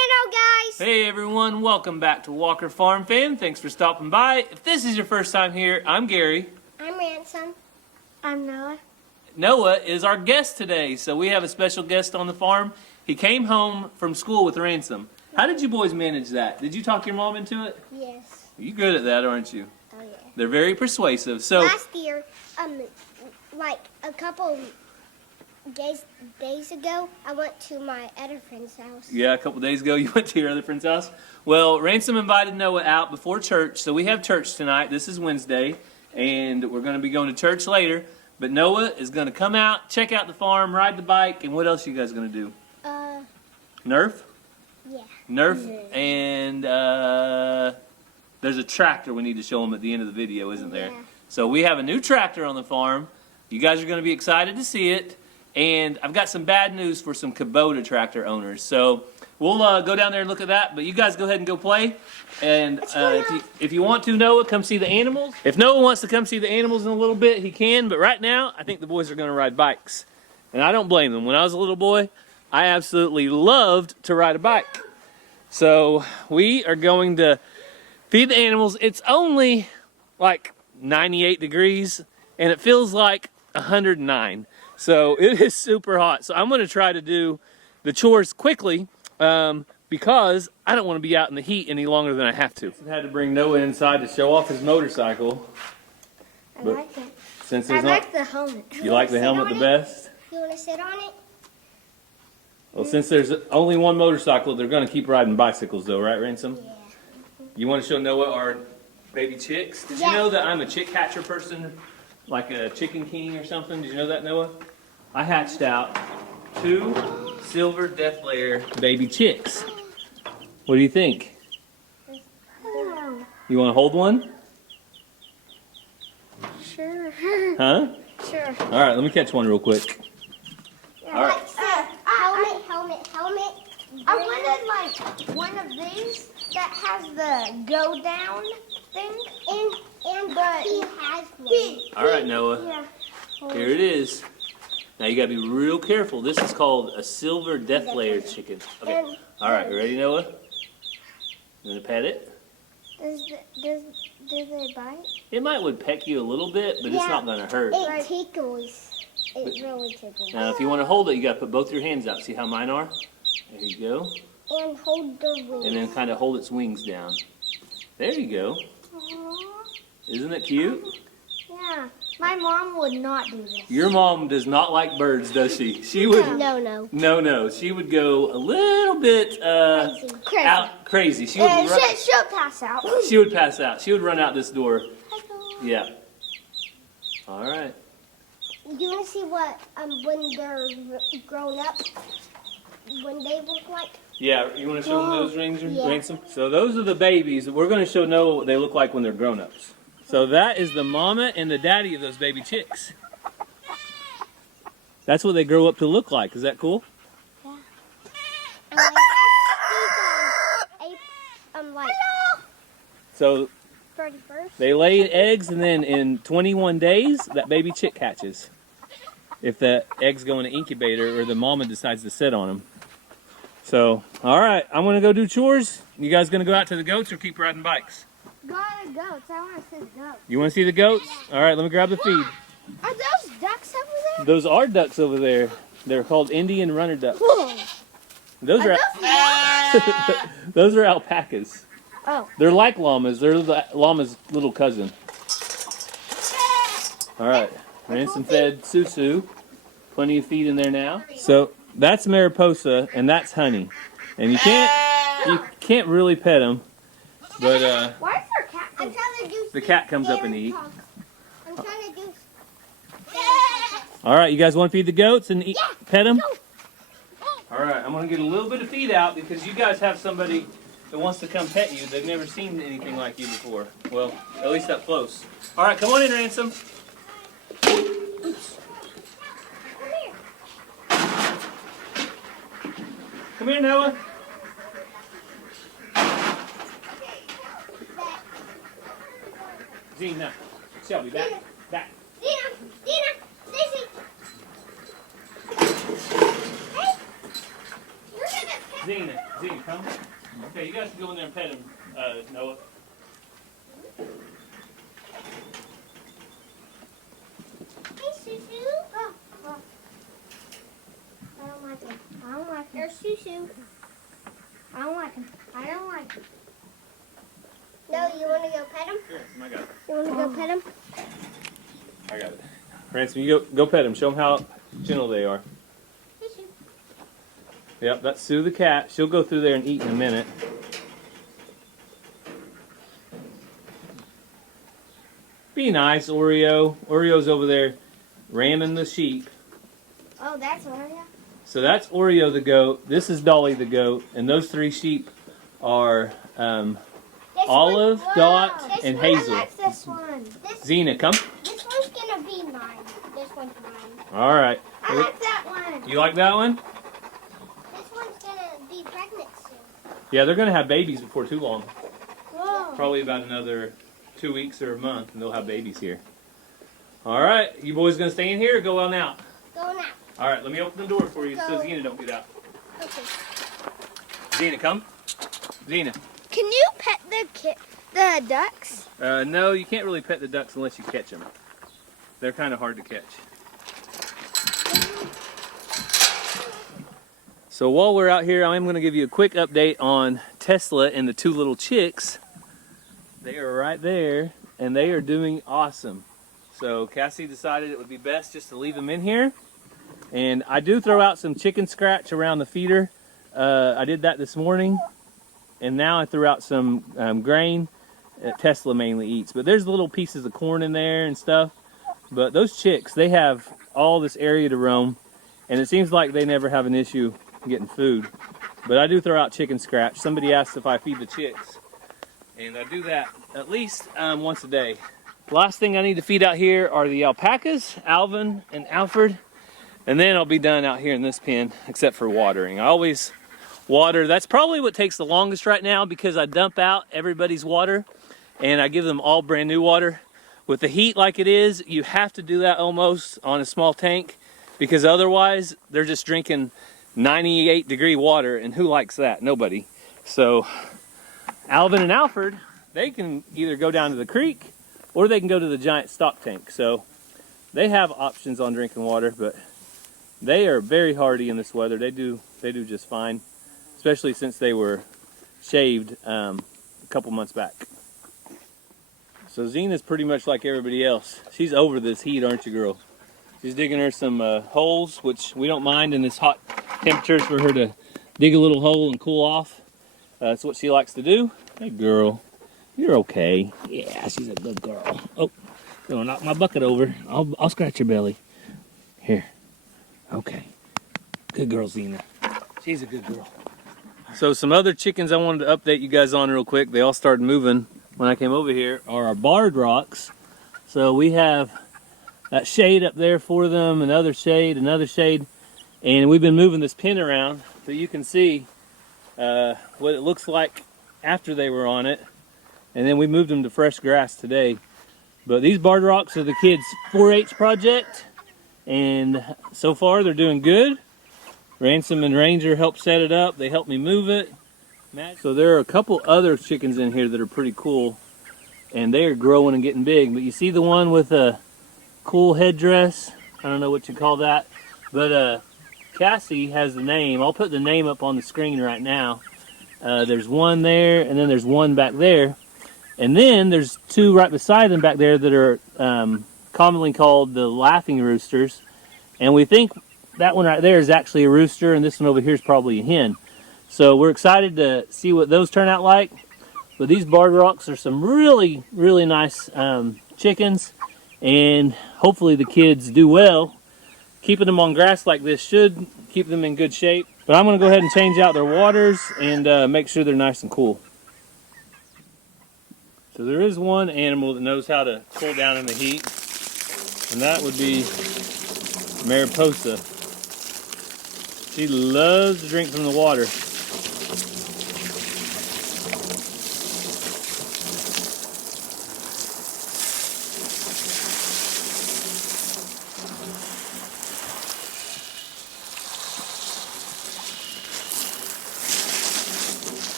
channel, guys. Hey everyone, welcome back to Walker Farm Fam. Thanks for stopping by. If this is your first time here, I'm Gary. I'm Ransom. I'm Noah. Noah is our guest today, so we have a special guest on the farm. He came home from school with Ransom. How did you boys manage that? Did you talk your mom into it? Yes. You're good at that, aren't you? Oh yeah. They're very persuasive. So last year, like a couple days ago, I went to my other friend's house. yeah, a couple days ago you went to your other friend's house. Well, Ransom invited Noah out before church, so we have church tonight. This is Wednesday, and we're going to be going to church later. But Noah is going to come out, check out the farm, ride the bike, and what else are you guys going to do? Nerf? Yeah. Nerf, and there's a tractor we need to show them at the end of the video, isn't there? Yeah. So we have a new tractor on the farm. You guys are going to be excited to see it. And I've got some bad news for some Kubota tractor owners. So we'll go down there and look at that. But you guys go ahead and go play. And if you want to, Noah, come see the animals. If Noah wants to come see the animals in a little bit, he can. But right now, I think the boys are going to ride bikes. And I don't blame them. When I was a little boy, I absolutely loved to ride a bike. So we are going to feed the animals. It's only like 98 degrees, and it feels like 109. So it is super hot. So I'm going to try to do the chores quickly because I don't want to be out in the heat any longer than I have to. I had to bring Noah inside to show off his motorcycle. I like it. Since I like the helmet. You like the helmet the best? You want to sit on it? Well, since there's only one motorcycle, they're going to keep riding bicycles though, right, Ransom? Yeah. You want to show Noah our baby chicks? Did you know that I'm a chick hatcher person? Like a Chicken King or something? Did you know that, Noah? I hatched out 2 silver death layer baby chicks. What do you think? You want to hold one? Sure. Huh? Sure. All right, let me catch one real quick. All right. Helmet. I wanted like one of these that has the go down thing, But he has one. All right, Noah. Yeah. Here it is. Now you gotta be real careful. This is called a silver death layer chicken. Okay. All right, you ready, Noah? You gonna pet it? Do they bite? It would peck you a little bit, but it's not gonna hurt. It tickles. It really tickles. Now, if you want to hold it, you gotta put both your hands out. See how mine are? There you go. And hold the wings. And then kind of hold its wings down. There you go. Aww. Isn't it cute? Yeah. My mom would not do this. Your mom does not like birds, does she? She would. No. No. She would go a little bit crazy. She would. She'll pass out. She would pass out. She would run out this door. Yeah. All right. You want to see what when they're grown up, when they look like? Yeah. You want to show them those rings? Yeah. Ransom? So those are the babies. We're going to show Noah what they look like when they're grown-ups. So that is the mama and the daddy of those baby chicks. That's what they grow up to look like. Is that cool? Yeah. So 31st. they lay eggs, and then in 21 days, that baby chick hatches. If the eggs go in an incubator or the mama decides to sit on them. So, all right, I'm going to go do chores. You guys going to go out to the goats or keep riding bikes? Go to the goats. I want to see the goats. You want to see the goats? All right, let me grab the feed. Are those ducks over there? Those are ducks over there. They're called Indian runner ducks. Those are those are alpacas. Oh. They're like llamas. They're the llama's little cousin. All right, Ransom fed Susu. Plenty of feed in there now. So that's Mariposa and that's Honey, and you can't really pet them, but Why is there a cat? I'm trying to do. the cat comes up and eats. I'm trying to do. All right, you guys want to feed the goats and pet them? All right, I'm going to get a little bit of feed out because you guys have somebody that wants to come pet you. They've never seen anything like you before. Well, at least up close. All right, come on in, Ransom. Oops. Come here, Noah. Zena, Shelby, back. Dina, Daisy. Zena. Zena, come. Okay, you guys can go in there and pet him, Noah. Hey, Susu. Oh. I don't like him. I don't like him. There's Susu. I don't like him. I don't like him. No, you want to go pet him? Here, I got it. You want to go pet him? I got it. Ransom, you go pet him. Show them how gentle they are. Susu. Yep, that's Sue the cat. She'll go through there and eat in a minute. Be nice, Oreo. Oreo's over there ramming the sheep. Oh, that's Oreo? So that's Oreo the goat. This is Dolly the goat. And those 3 sheep are Olive, Dot, This and one, Hazel. I like this one. Zena, come. This one's going to be mine. This one's mine. All right. I like that one. You like that one? This one's going to be pregnant soon. Yeah, they're going to have babies before too long. Whoa. Probably about another 2 weeks or a month, and they'll have babies here. All right. You boys going to stay in here or go on out? Go now. All right. Let me open the door for you so Go. Zena don't get out. Okay. Zena, come. Zena. Can you pet the ducks? No, you can't really pet the ducks unless you catch them. They're kind of hard to catch. So while we're out here, I'm going to give you a quick update on Tesla and the 2 little chicks. They are right there, and they are doing awesome. So Cassie decided it would be best just to leave them in here. And I do throw out some chicken scratch around the feeder. I did that this morning. And now I threw out some grain that Tesla mainly eats. But there's little pieces of corn in there and stuff. But those chicks, they have all this area to roam. And it seems like they never have an issue getting food. But I do throw out chicken scratch. Somebody asked if I feed the chicks. And I do that at least once a day. Last thing I need to feed out here are the alpacas, Alvin and Alfred. And then I'll be done out here in this pen, except for watering. I always water. That's probably what takes the longest right now because I dump out everybody's water and I give them all brand new water. With the heat like it is, you have to do that almost on a small tank because otherwise they're just drinking 98-degree water, and who likes that? Nobody. So Alvin and Alfred, they can either go down to the creek or they can go to the giant stock tank. So they have options on drinking water, but they are very hardy in this weather. They do just fine, especially since they were shaved a couple months back. So Zena's pretty much like everybody else. She's over this heat, aren't you, girl? She's digging her some holes, which we don't mind in this hot temperatures for her to dig a little hole and cool off. That's what she likes to do. Hey, girl, you're okay. Yeah, she's a good girl. Oh, don't knock my bucket over. I'll scratch your belly. Here. Okay. Good girl, Zena. She's a good girl. So some other chickens I wanted to update you guys on real quick. They all started moving when I came over here are our barred rocks. So we have that shade up there for them, another shade, and we've been moving this pen around so you can see what it looks like after they were on it. And then we moved them to fresh grass today. But these barred rocks are the kids' 4-H project, and so far they're doing good. Ransom and Ranger helped set it up. They helped me move it. So there are a couple other chickens in here that are pretty cool, and they are growing and getting big. But you see the one with a cool headdress? I don't know what you call that, but Cassie has the name. I'll put the name up on the screen right now. There's one there, and then there's one back there, and then there's 2 right beside them back there that are commonly called the laughing roosters, and we think that one right there is actually a rooster, and this one over here is probably a hen. So we're excited to see what those turn out like. But these barred rocks are some really, really nice chickens, and hopefully the kids do well. Keeping them on grass like this should keep them in good shape. But I'm going to go ahead and change out their waters and make sure they're nice and cool. So there is one animal that knows how to cool down in the heat, and that would be Mariposa. She loves to drink from the water.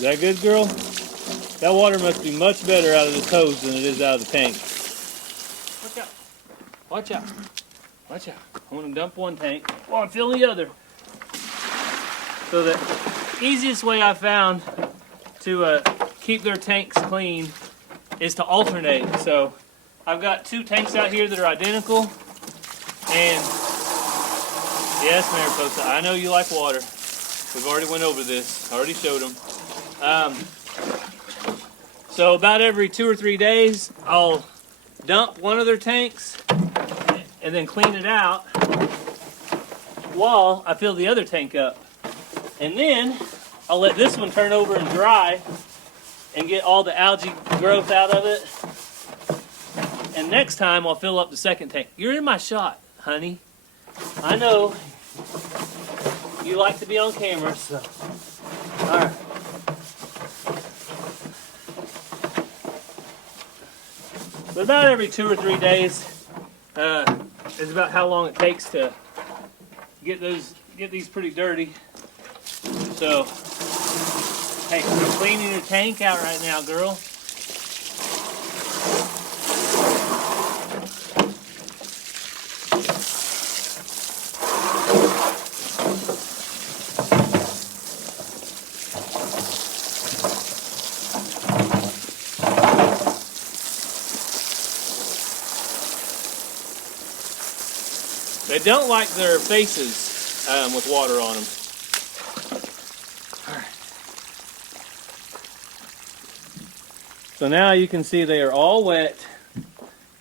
Is that good, girl? That water must be much better out of this hose than it is out of the tank. Watch out. Watch out. Watch out. I'm going to dump one tank while I'm filling the other. So the easiest way I found to keep their tanks clean is to alternate. So I've got 2 tanks out here that are identical. And yes, Mariposa, I know you like water. We've already went over this. I already showed them. So about every 2 or 3 days, I'll dump one of their tanks and then clean it out while I fill the other tank up. And then I'll let this one turn over and dry and get all the algae growth out of it. And next time I'll fill up the second tank. You're in my shot, honey. I know you like to be on camera, so. All right. But about every 2 or 3 days is about how long it takes to get these pretty dirty. So, hey, you're cleaning your tank out right now, girl. They don't like their faces with water on them. All right. So now you can see they are all wet,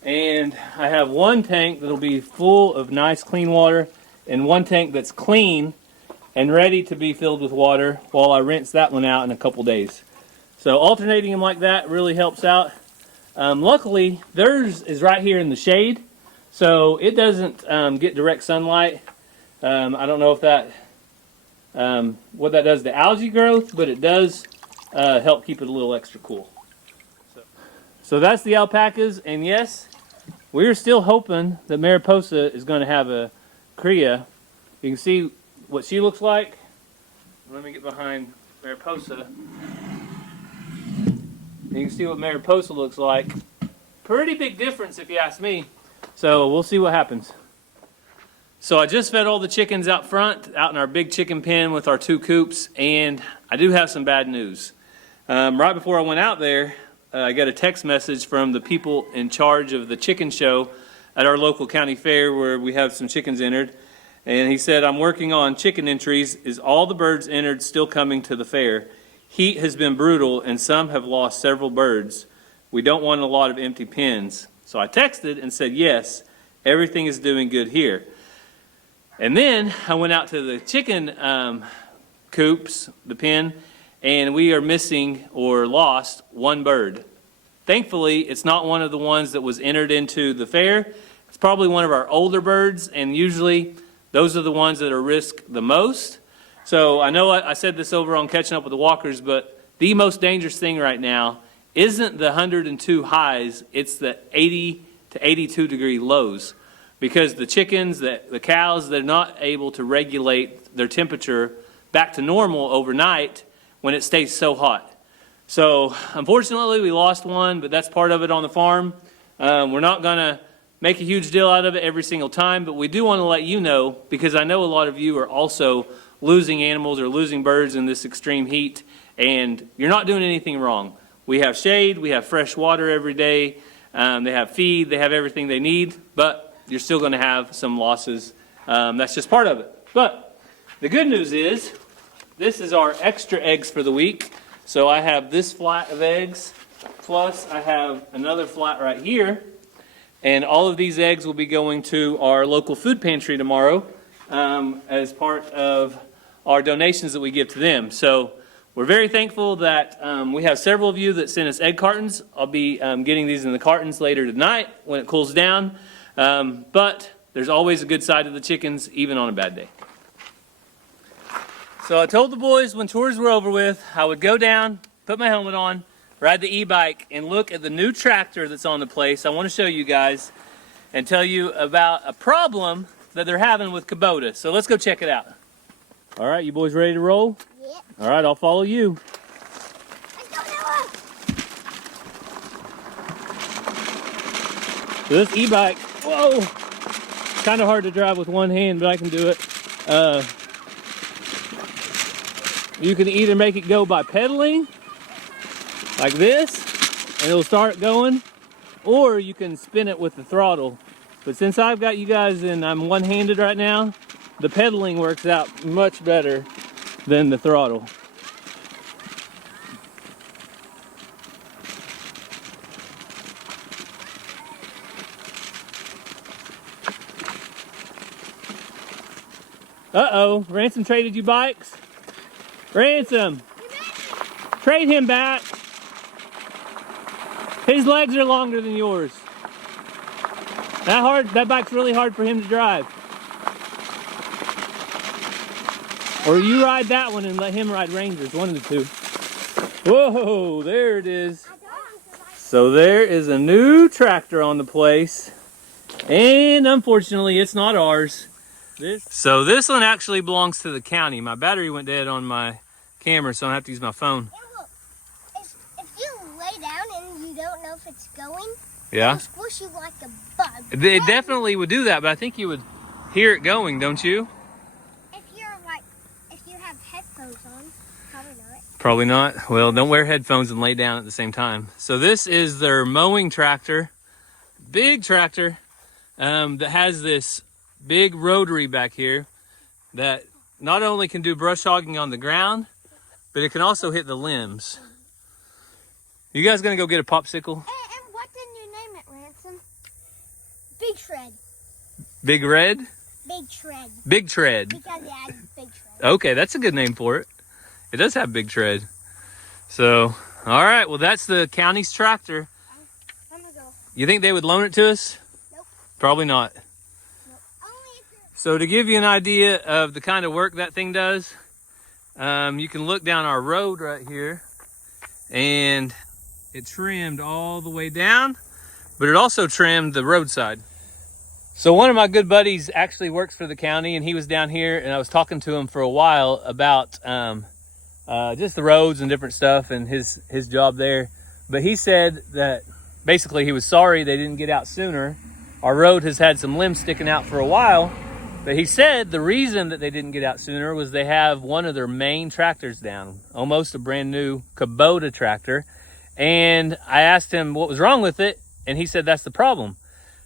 and I have one tank that'll be full of nice clean water and one tank that's clean and ready to be filled with water while I rinse that one out in a couple days. So alternating them like that really helps out. Luckily, theirs is right here in the shade, so it doesn't get direct sunlight. I don't know if that what that does to algae growth, but it does help keep it a little extra cool. So that's the alpacas, and yes, we're still hoping that Mariposa is going to have a cria. You can see what she looks like. Let me get behind Mariposa. You can see what Mariposa looks like. Pretty big difference if you ask me. So we'll see what happens. So I just fed all the chickens out front, out in our big chicken pen with our 2 coops, and I do have some bad news. Right before I went out there, I got a text message from the people in charge of the chicken show at our local county fair where we have some chickens entered. And he said, I'm working on chicken entries. Is all the birds entered still coming to the fair? Heat has been brutal and some have lost several birds. We don't want a lot of empty pens. So I texted and said, yes, everything is doing good here. And then I went out to the chicken coops, the pen, and we are missing or lost 1 bird. Thankfully, it's not one of the ones that was entered into the fair. It's probably one of our older birds, and usually those are the ones that are risked the most. So I know I said this over on Catching Up with the Walkers, but the most dangerous thing right now isn't the 102 highs, it's the 80 to 82 degree lows. Because the chickens, the cows, they're not able to regulate their temperature back to normal overnight when it stays so hot. So unfortunately we lost one, but that's part of it on the farm. We're not going to make a huge deal out of it every single time, but we do want to let you know, because I know a lot of you are also losing animals or losing birds in this extreme heat, and you're not doing anything wrong. We have shade, we have fresh water every day, they have feed, they have everything they need, but you're still going to have some losses. That's just part of it. But the good news is, this is our extra eggs for the week. So I have this flat of eggs, plus I have another flat right here. And all of these eggs will be going to our local food pantry tomorrow as part of our donations that we give to them. So we're very thankful that we have several of you that sent us egg cartons. I'll be getting these in the cartons later tonight when it cools down. But there's always a good side to the chickens, even on a bad day. So I told the boys when chores were over with, I would go down, put my helmet on, ride the e-bike, and look at the new tractor that's on the place. I want to show you guys and tell you about a problem that they're having with Kubota. So let's go check it out. All right, you boys ready to roll? Yep. All right, I'll follow you. So this e-bike, whoa, kind of hard to drive with one hand, but I can do it. You can either make it go by pedaling, like this, and it'll start going, or you can spin it with the throttle. But since I've got you guys and I'm one-handed right now, the pedaling works out much better than the throttle. Uh-oh, Ransom traded you bikes? Ransom, trade him back. His legs are longer than yours. That bike's really hard for him to drive. Or you ride that one and let him ride Rangers, one of the two. Whoa, there it is. So there is a new tractor on the place. And unfortunately, it's not ours. So this one actually belongs to the county. My battery went dead on my camera, so I have to use my phone. Hey, look, if you lay down and you don't know if it's going, Yeah? it'll squish you like a bug. It definitely would do that, but I think you would hear it going, don't you? If you have headphones on, probably not. Probably not. Well, don't wear headphones and lay down at the same time. So this is their mowing tractor, big tractor, that has this big rotary back here that not only can do brush hogging on the ground, but it can also hit the limbs. You guys gonna go get a popsicle? And what did you name it, Ransom? Big Shred. Big Red? Big Shred. Big Tread. Because it has Big Shred. Okay, that's a good name for it. It does have big tread. So, all right, well, that's the county's tractor. I'm gonna go. You think they would loan it to us? Nope. Probably not. Nope. Only if you're... So to give you an idea of the kind of work that thing does, you can look down our road right here, and it trimmed all the way down, but it also trimmed the roadside. So one of my good buddies actually works for the county, and he was down here, and I was talking to him for a while about just the roads and different stuff and his job there. But he said that basically he was sorry they didn't get out sooner. Our road has had some limbs sticking out for a while, but he said the reason that they didn't get out sooner was they have one of their main tractors down, almost a brand new Kubota tractor. And I asked him what was wrong with it, and he said that's the problem.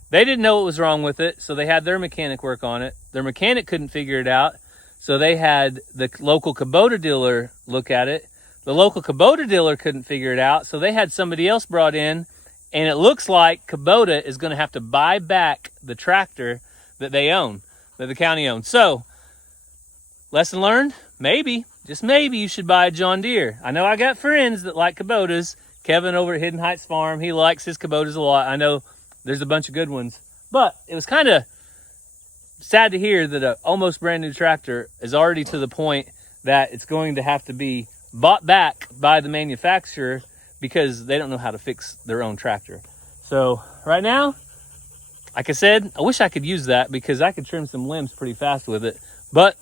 They didn't know what was wrong with it, so they had their mechanic work on it. Their mechanic couldn't figure it out, so they had the local Kubota dealer look at it. The local Kubota dealer couldn't figure it out, so they had somebody else brought in, and it looks like Kubota is going to have to buy back the tractor that they own, that the county owns. So, lesson learned? Maybe, just maybe, you should buy a John Deere. I know I got friends that like Kubotas. Kevin over at Hidden Heights Farm, he likes his Kubotas a lot. I know there's a bunch of good ones. But it was kind of sad to hear that an almost brand new tractor is already to the point that it's going to have to be bought back by the manufacturer because they don't know how to fix their own tractor. So right now, like I said, I wish I could use that because I could trim some limbs pretty fast with it. But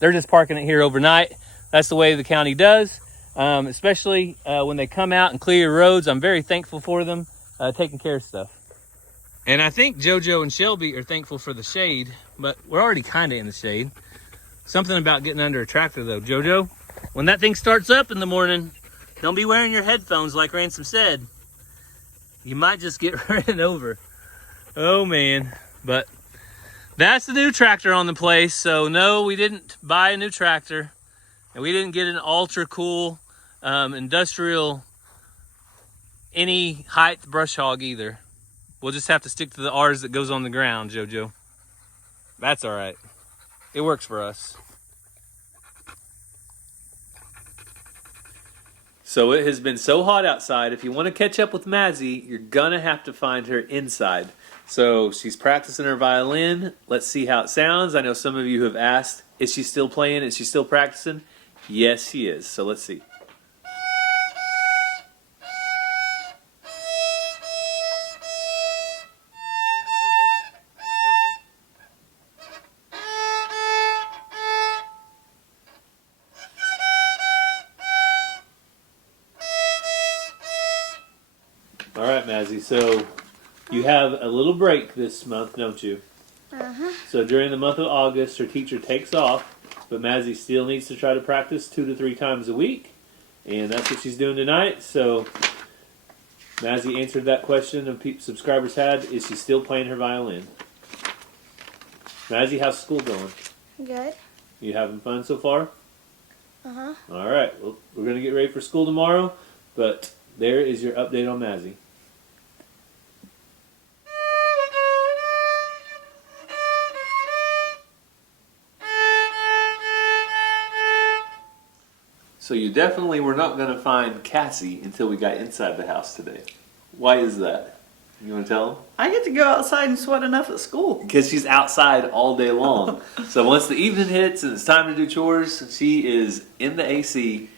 they're just parking it here overnight. That's the way the county does, especially when they come out and clear your roads. I'm very thankful for them taking care of stuff. And I think JoJo and Shelby are thankful for the shade, but we're already kind of in the shade. Something about getting under a tractor though. JoJo, when that thing starts up in the morning, don't be wearing your headphones like Ransom said. You might just get ran over. Oh man, but that's the new tractor on the place. So no, we didn't buy a new tractor, and we didn't get an ultra cool industrial any height brush hog either. We'll just have to stick to the ours that goes on the ground, JoJo. That's all right. It works for us. So it has been so hot outside. If you want to catch up with Mazzy, you're going to have to find her inside. So she's practicing her violin. Let's see how it sounds. I know some of you have asked, is she still playing? Is she still practicing? Yes, she is. So let's see. All right, Mazzy. So You have a little break this month, don't you? Uh-huh. So during the month of August, her teacher takes off, but Mazzy still needs to try to practice 2 to 3 times a week, and that's what she's doing tonight. So Mazzy answered that question of subscribers had: is she still playing her violin? Mazzy, how's school going? Good. You having fun so far? Uh-huh. All right. Well, we're gonna get ready for school tomorrow, but there is your update on Mazzy. So you definitely were not going to find Cassie until we got inside the house today. Why is that? You want to tell them? I get to go outside and sweat enough at school. Because she's outside all day long. So once the evening hits and it's time to do chores, she is in the AC,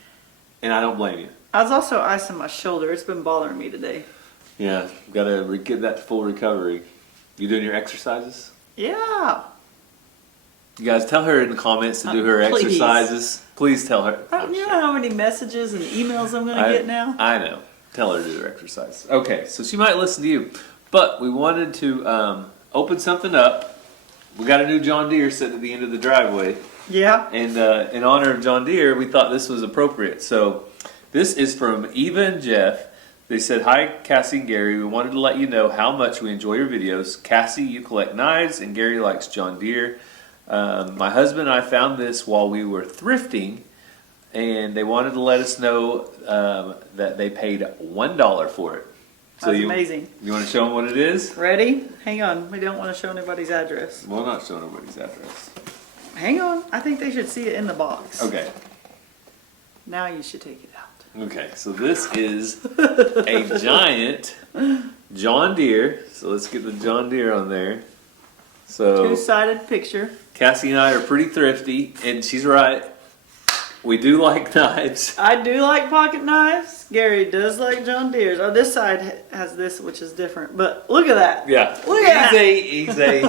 and I don't blame you. I was also icing my shoulder. It's been bothering me today. Yeah, got to get that to full recovery. You doing your exercises? Yeah. You guys tell her in the comments to do her Please. exercises. Please tell her. You know how many messages and emails I'm going to get now? I know. Tell her to do her exercise. Okay, so she might listen to you. But we wanted to open something up. We got a new John Deere sitting at the end of the driveway. Yeah. And in honor of John Deere, we thought this was appropriate. So this is from Eva and Jeff. They said, "Hi, Cassie and Gary. We wanted to let you know how much we enjoy your videos. Cassie, you collect knives, and Gary likes John Deere. My husband and I found this while we were thrifting, and they wanted to let us know that they paid $1 for it." So That's amazing. You want to show them what it is? Ready? Hang on. We don't want to show anybody's address. We'll not show nobody's address. Hang on. I think they should see it in the box. Okay. Now you should take it out. Okay, so this is a giant John Deere. So let's get the John Deere on there. So Two-sided picture. Cassie and I are pretty thrifty, and she's right. We do like knives. I do like pocket knives. Gary does like John Deere's. Oh, this side has this, which is different. But look at that. Yeah. Look at that. Easy.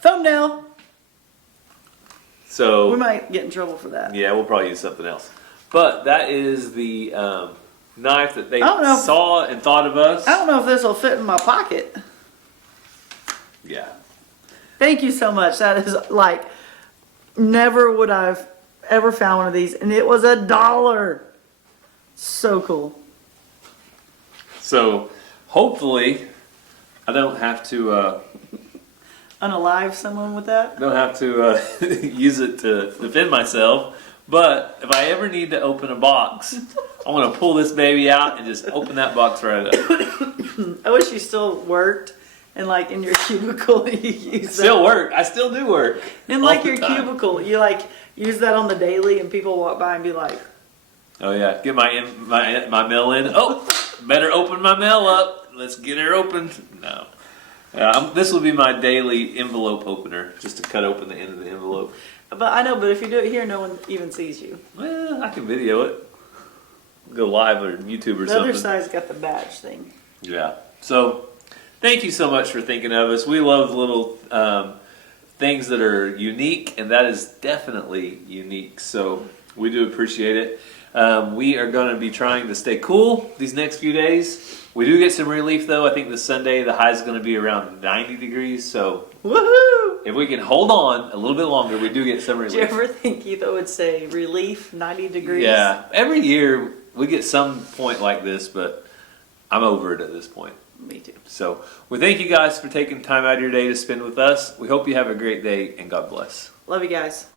Thumbnail. So We might get in trouble for that. yeah, we'll probably use something else. But that is the knife that they I don't know if- saw and thought of us. I don't know if this will fit in my pocket. Yeah. Thank you so much. That is like, never would I've ever found one of these. And it was $1. So cool. So hopefully I don't have to Unalive someone with that? use it to defend myself. But if I ever need to open a box, I want to pull this baby out and just open that box right up. I wish you still worked and like in your cubicle you use Still that. work. I still do work. In all like the your time. cubicle, you like use that on the daily and people walk by and be like, Oh yeah, get my mail in. Oh, better open my mail up. Let's get her opened. No, this will be my daily envelope opener, just to cut open the end of the envelope. but I know, but if you do it here, no one even sees you. Well, I can video it. Go live on YouTube or The something. other side's got the badge thing. Yeah. So, thank you so much for thinking of us. We love little things that are unique, and that is definitely unique. So, we do appreciate it. We are going to be trying to stay cool these next few days. We do get some relief, though. I think this Sunday the high is going to be around 90 degrees. So, Woohoo! if we can hold on a little bit longer, we do get some Did you relief. ever think Etho would say relief, 90 degrees? Yeah. Every year we get some point like this, but I'm over it at this point. Me too. So we thank you guys for taking time out of your day to spend with us. We hope you have a great day, and God bless. Love you guys.